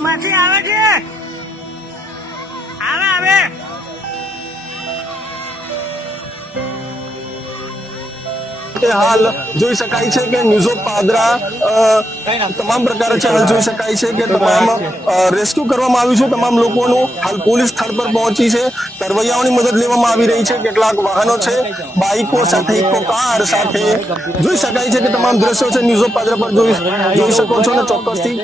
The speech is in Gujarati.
માંથી આવે છે આવે हाल જોઈ શકાય છે કે ન્યૂઝો પાદરા તમામ પ્રકારે છે હાલ જોઈ શકાય છે કે તમામ રેસ્ક્યુ કરવામાં આવ્યું છે તમામ લોકોનું હાલ પોલીસ સ્થળ પર પહોંચી છે તરવૈયાઓની મદદ લેવામાં આવી રહી છે કેટલાક વાહનો છે બાઇકો સાથે ઇકો કાર સાથે જોઈ શકાય છે કે તમામ દ્રશ્યો છે ન્યૂઝો પાદરા પર જોઈ શકો છો ને ચોક્કસથી